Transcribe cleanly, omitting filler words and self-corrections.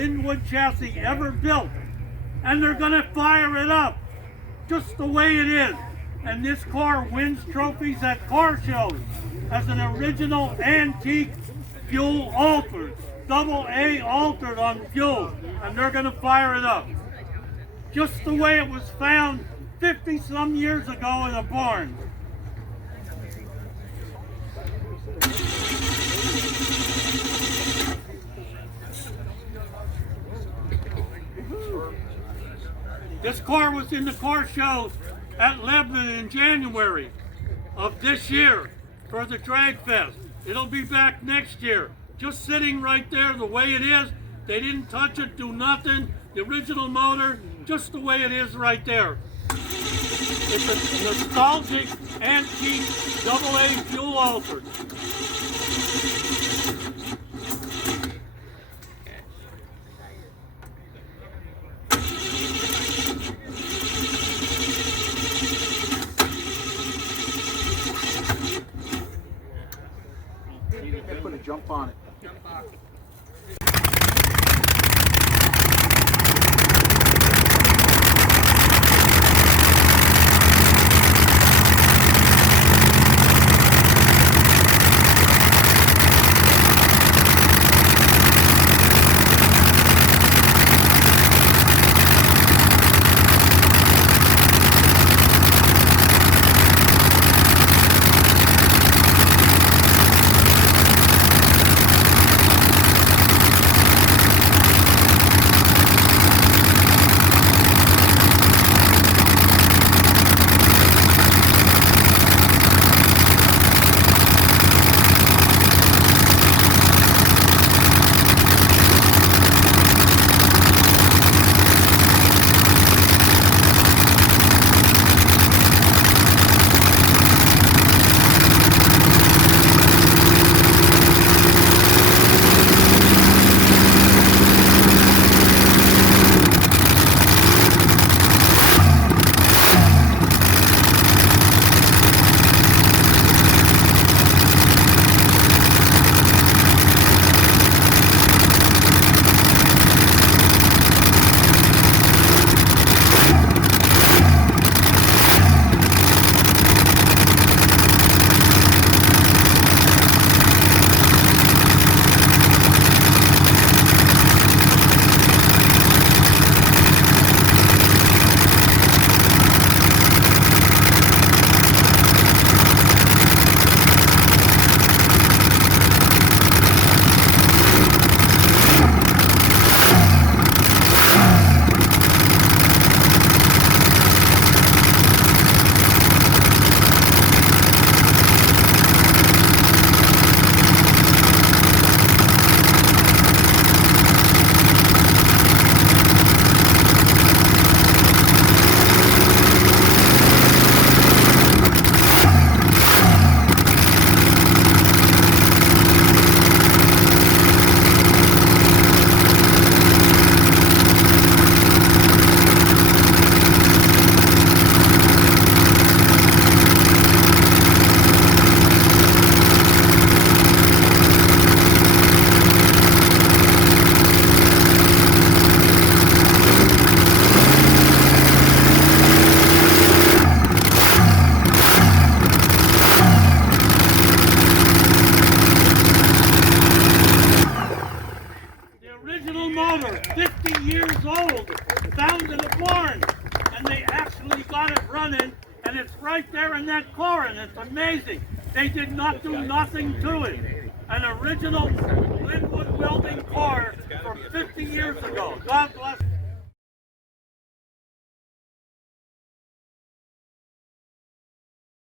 Linwood chassis ever built. And they're going to fire it up just the way it is. And this car wins trophies at car shows as an original antique fuel altered, double A altered on fuel. And they're going to fire it up just the way it was found 50 some years ago in a barn. This car was in the car shows at Lebanon in January of this year for the Drag Fest. It'll be back next year. Just sitting right there the way it is. They didn't touch it, do nothing. The original motor, just the way it is right there. It's a nostalgic, antique, double A fuel altered. Put a jump on it. motor, 50 years old, found in a barn, and they actually got it running, and it's right there in that car, and it's amazing. They did not do nothing to it. An original Linwood welding car from 50 years ago. God bless.